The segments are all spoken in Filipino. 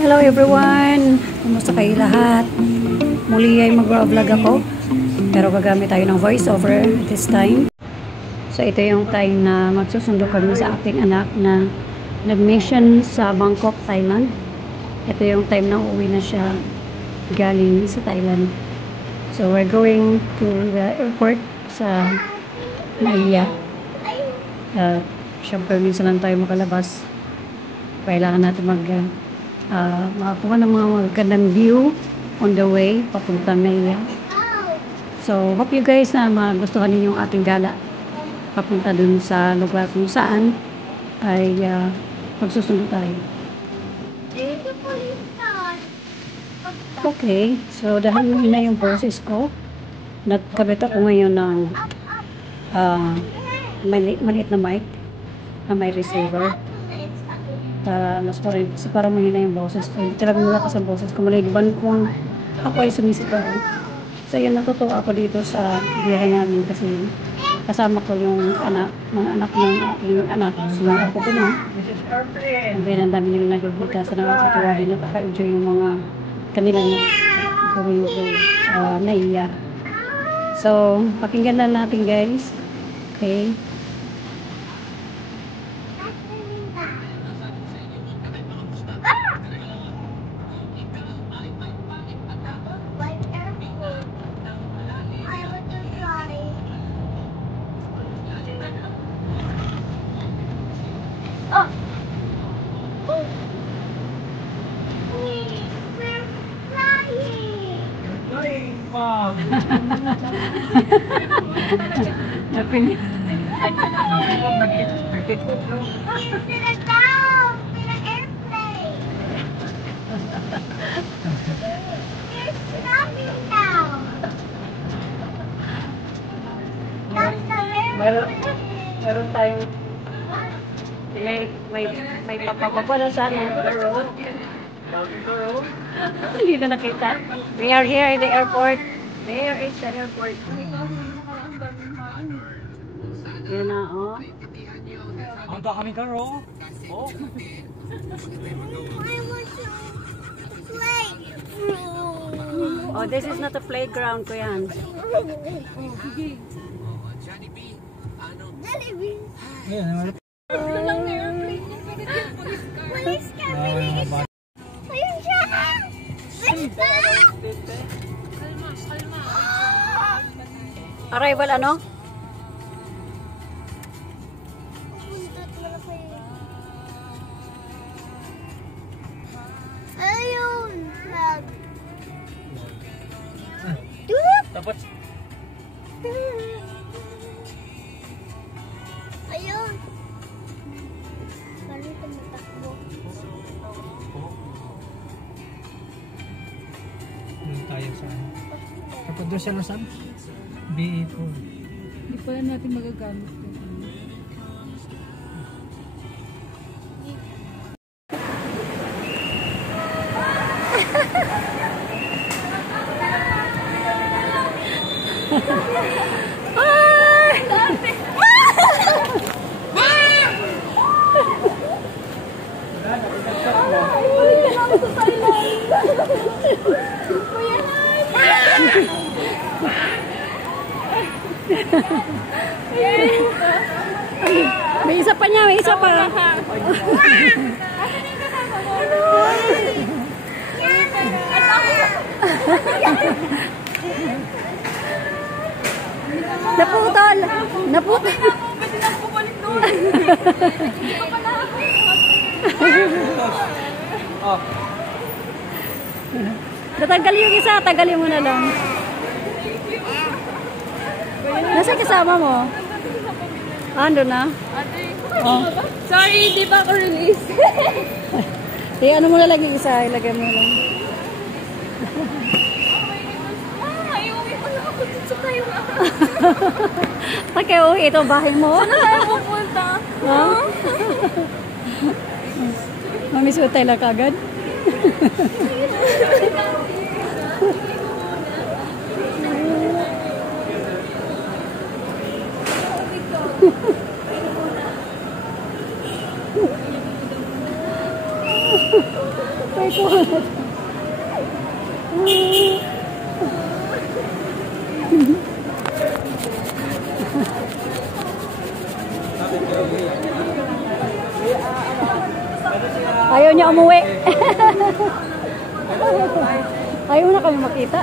Hello everyone! Kumusta kayo lahat? Muli ay mag-vlog ako. Pero gagamit tayo ng voiceover this time. So ito yung time na magsusundo kami sa aking anak na nag-mission sa Bangkok, Thailand. Ito yung time na uuwi na siya galing sa Thailand. So we're going to the airport sa Naiya. Siyempre minsan lang tayo makalabas. Kailangan natin makakuha ng mga magandang view on the way papunta Naiya. So hope you guys na magustuhan niyo yung ating gala papunta dun sa lugar kung saan ay magsusunod tayo. Okay, so dahil na yung process ko, nagkabit ako ngayon ng maliit na mic na may receiver para mahina yung boses ko. Talagang wala ka sa boses ko, maligban kung ako ay sumisigaw. So yun, natutuwa ako dito sa biyahe namin kasi kasama ko yung mga anak ng aking anak. So ako po na. Ang dami nila nagagita sa nakakatuwahin, nakaka-enjoy yung mga kanilang Naiya. So, pakinggan na natin guys. Okay. Meron tayong may papababa na sana. Hindi na nakita. We are here in the airport. There is the airport. Yan na, oh. Ang dami ka, Ro. Oh. Oh, this is not a playground ko yan. Ayan, Arrival ano? Ayun! Tapos Ayun! Paano ito matakbo? doon tayo sa kapag doon sa Luzon B8 ko. Hindi pa yan natin magagamit. May isa pa niya, may isa pa. Naputol! Naputol! Pwede na ako bumalik doon. Hindi pa pala ako. Oh. Tatanggal yung isa, tagalin mo na lang. Nasa kasama mo? Ando na? Oh. Sorry, di ba ako release? Ano mo na lang yung isa, ilagay mo lang. Iuwi ko na ako dito sa Taiwan. Okay, oh, ito bahay mo. Saan tayo pupunta? Huh? Mamiss mo tayo lang kagad? May ko. Ayaw niya umuwi. Ayaw na kami makita.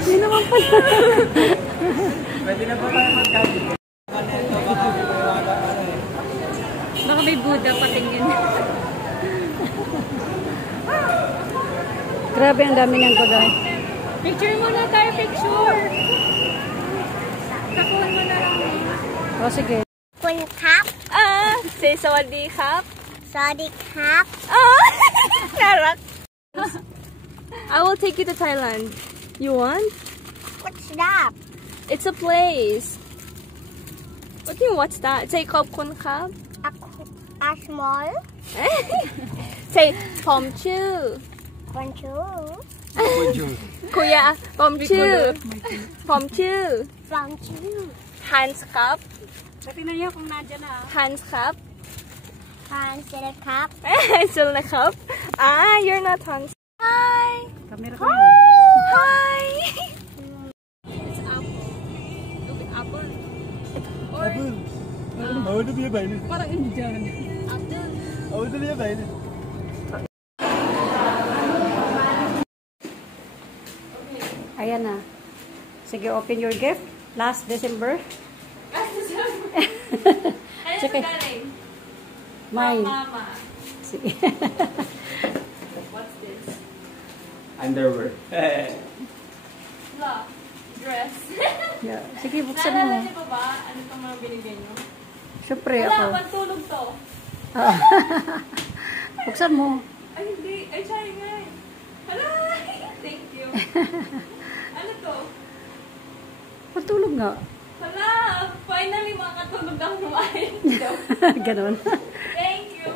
Hindi naman pala. Pwede na ba tayo magkabit? Baka may Buddha patingin. Grabe ang dami niyang bagay. Picture muna tayo, picture. Takuhan mo na lang. O sige. คุณครับ Say sawadee kap. สวัสดีครับ Narak. I will take you to Thailand. You want? What's that? It's a place. What do you mean, what's that? Say kop kun kap. A small Say pom chu. control Kuya, pom chu. Pom chu. from you. Hands cup. Tingnan niyo kung nandiyan na. Hands cup. ทานเสร็จแล้วครับ Still na cup. You're not Hans. Hi. Camera ko. Hi. It's apple. Look at apple. Or Mawala biya ba yun? parang Indian. Apple. Mawala biya ba yun? Ayan na. Sige, open your gift. Last December. Ano Sige. sa galing? Mine. Mama. Sige. What's this? Underwear. Look. Dress. Yeah. Sige, buksan mo. Naalala niyo pa ba? Ano itong mga binigay niyo? Siyempre Wala, ako. pantulog to. Ah. Buksan mo. Ay, hindi. Ay, sorry nga. Hala! Thank you. Ano to? Patulog nga. Hala! Finally, makatulog ang kumain. Ganon. Thank you.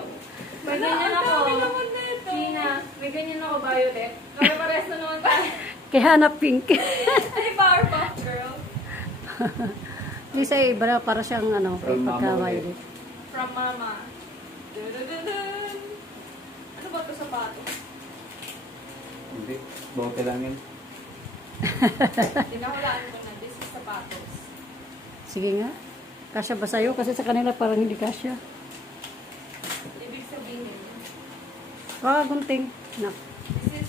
May ganyan ako. Ang dami naman na ito. Gina, may ganyan ako, Violet. Pare-pares na naman tayo. Kay Hana Pink. Ay, Powerpuff Girl. Di sa iba na para siyang ano, From Mama pagka-violet. From Mama. Dun-dun-dun-dun. Ano ba ito sapato? Hindi. Bote lang yun. Dinahulaan ko na. This is sapatos. Sige nga. Kasya ba sa'yo? Kasi sa kanila parang hindi kasya. Ibig sabihin, Gunting. Nak. this is...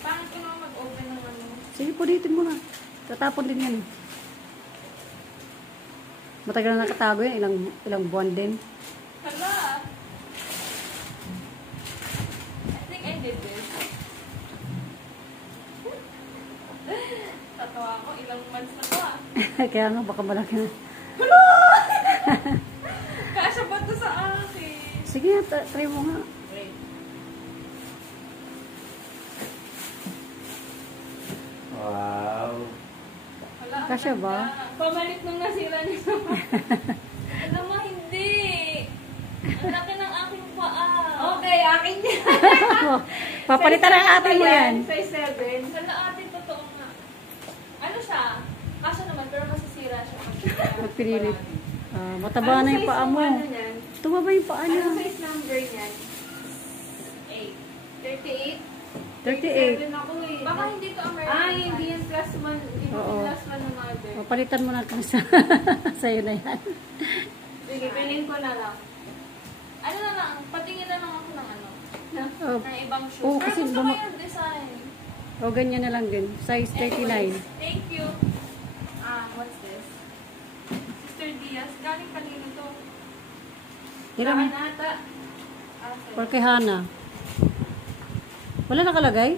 Paano ko naman mag-open ng ano? Sige, pulitin mo na. Tatapon din yan. Matagal na nakatago yan. Ilang buwan din. Hala! I think I did this. Tatawa ako. Ilang months na to ah. Kaya nga, baka malaki na. Kasya ba ito sa akin? Sige, try mo nga. Wait. Wow. Wala. ang Kasya ba? ganda. Pamalit nung nasira niyo. Alam mo, hindi. Ang laki ng aking paa. Okay, akin yan. Papalitan ang atin mo yan. Size 7. Hala atin, totoo nga. Ano siya? Kasya naman, pero masisira siya. Magpinilit. Mataba na yung paa mo. Ano niyan? Tumaba yung paa niya. Ano size number niyan? 8. 38? 38. 7 ako eh. Baka hindi to American. Hindi yan plus 1. Hindi Oo. plus 1 ng mother. Papalitan mo na sa sa'yo na yan. Sige, piling ko na lang. Ano na lang, patingin na lang ako ng ano. Oh, Ng ibang shoes. Oo, Pero kasi gusto ko buma- yung design. O, ganyan na lang din. Size 39. Thank you. What's this? Sister Diaz. Galing kanino to? Ilang, Saan ata? Sorry. or kay Hana. Wala nakalagay?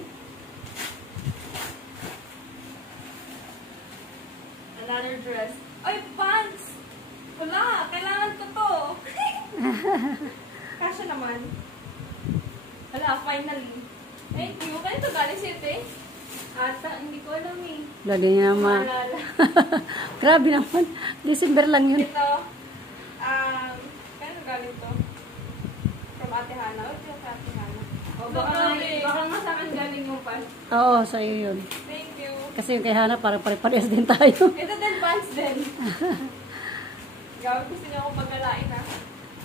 Another dress. Ay, pants! Wala, kailangan ko to. Kasha naman. Wala, finally. Thank you. Kanito galing siya, te? Ata, hindi ko alam eh. Lagi niya naman. Maalala. Grabe naman. December lang yun. Ito, kanito galing to? From Ate Hana. O, ito kay Ate Hana. O, baka nga sa akin galing yung pants. Oo, sa'yo yun. Thank you. Kasi yung kay Hana, parang pare-pares din tayo. Ito din pants din. Gawin ko sila akong pagkalain ah.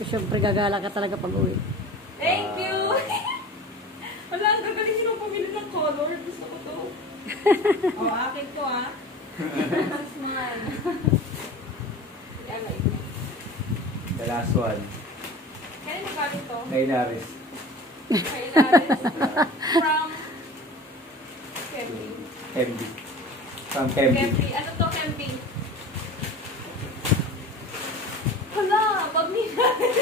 Siyempre, gagala ka talaga pag uwi. Thank you! Wala, ang gagaling yung pumili ng color. Gusto ko to. Akin to Smile. The last one. Kaya magaling to? Kay Laris. Kay Laris. From Kempi. MD. From Kempi. Kempi. Ano to, Kempi? Hala, bag ni Laris.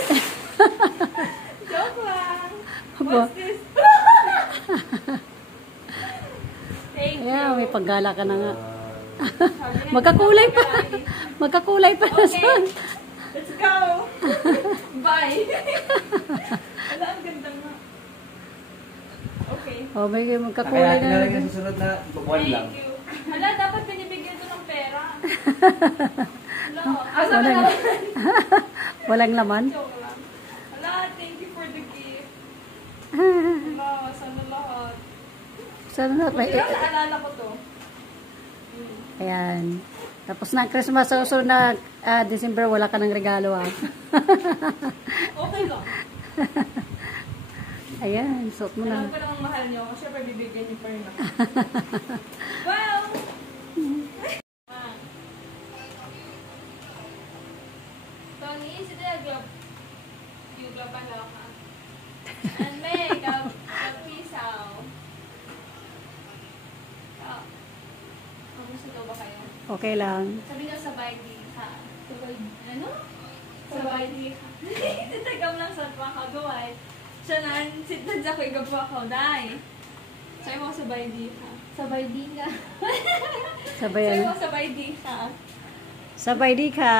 Joke lang. What's this? Thank you. Ayan, may paggala ka na nga. Sabi niya, Magkakulay pa. Magkakulay pa na Okay. son. Let's go! Bye! Wala, ang ganda nga. Okay. Oh, may magkakulay Kaya natin na lang na. yung susunod na bukuan lang. Thank you. Hala, dapat binibigyan to ng pera. Hala, asa ka Walang, naman? walang laman. Joke lang. Hala, thank you for the gift. Hala, sana lahat. Sana na. Buti lang naalala ko to. Ayan. Tapos na ang Christmas, sa susunod na December, wala ka ng regalo Okay lang. Ayan, suot mo Alam na. ko namang mahal niyo ako. Siyempre, bibigyan niyo pa rin ako. Well! Tony, sila yung glove pa lang ka. And may, pisaw. Kamusta daw ba kayo? Okay lang. Sabi niyo sabay di ka. Sabay, ano? Sabay di ka. Titagam lang sa pakagaway. Siya na, sitan sa ko igabwa ko, dai. Sabi mo sabay di ka. Sabay di ka. Sabi Sabayan. mo sabay di ka. Sabay di ka.